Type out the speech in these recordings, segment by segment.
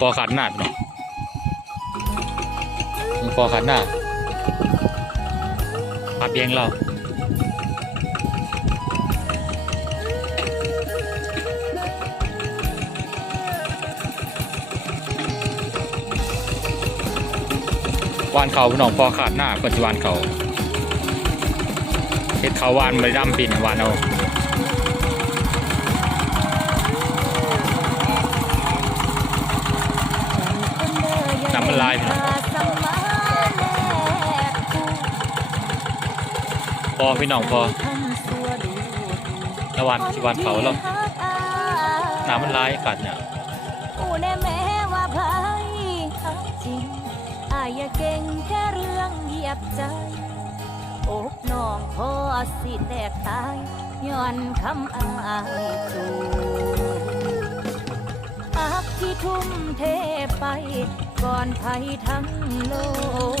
พอขาดหน้าพี่น้องพอขาดหน้าปลาเบียงเราวานเขาพี่น้องพอขาดหน้าปัจจุบันเขาเฮ็ดเขาวานไม่ดำปีนวานเอา น้ำมันลายพอพี่น้องพอระวันที่วันเขาแล้วน้ำมันลายกัดเนี่ยอูแน่แม้ว่าพ่ฮักจริงอายอย่าเก่งแค่เรื่องเหยียบใจอกน้องพอสิแตกตายย้อนคำอายจูอักที่ทุ่มเทไป ก่อนไทยทั้งโลก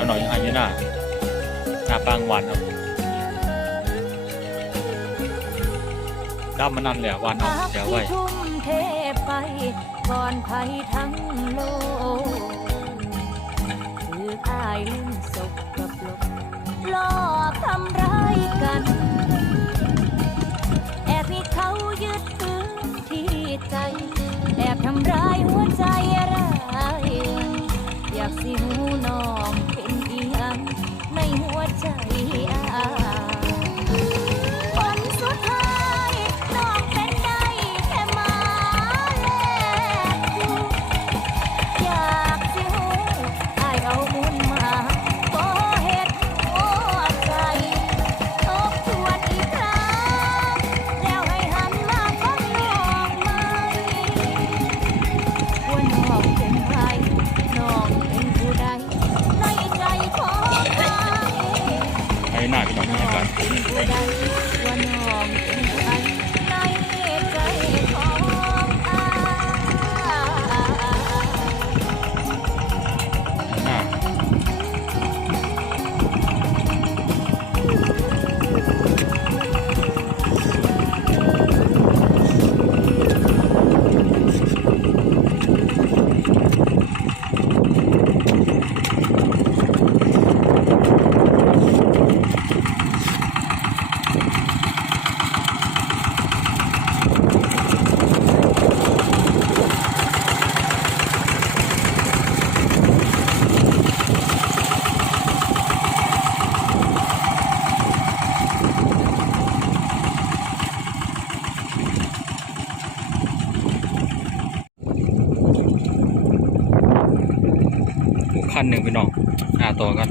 หน้าหน่อยยังไงอยู่หน้าหน้าปางวันครับดำมันนั่นแหละวันเอาเดี๋ยวไว้ทุ่มเทไปก่อนภัยทั้งโลกคืออายลืมศพกับลมลอบทำร้ายกัน ใจอา ขั้นหนึ่งพี่น้องหาตัวกัน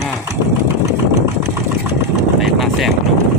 หน้าไหนมาแสงลู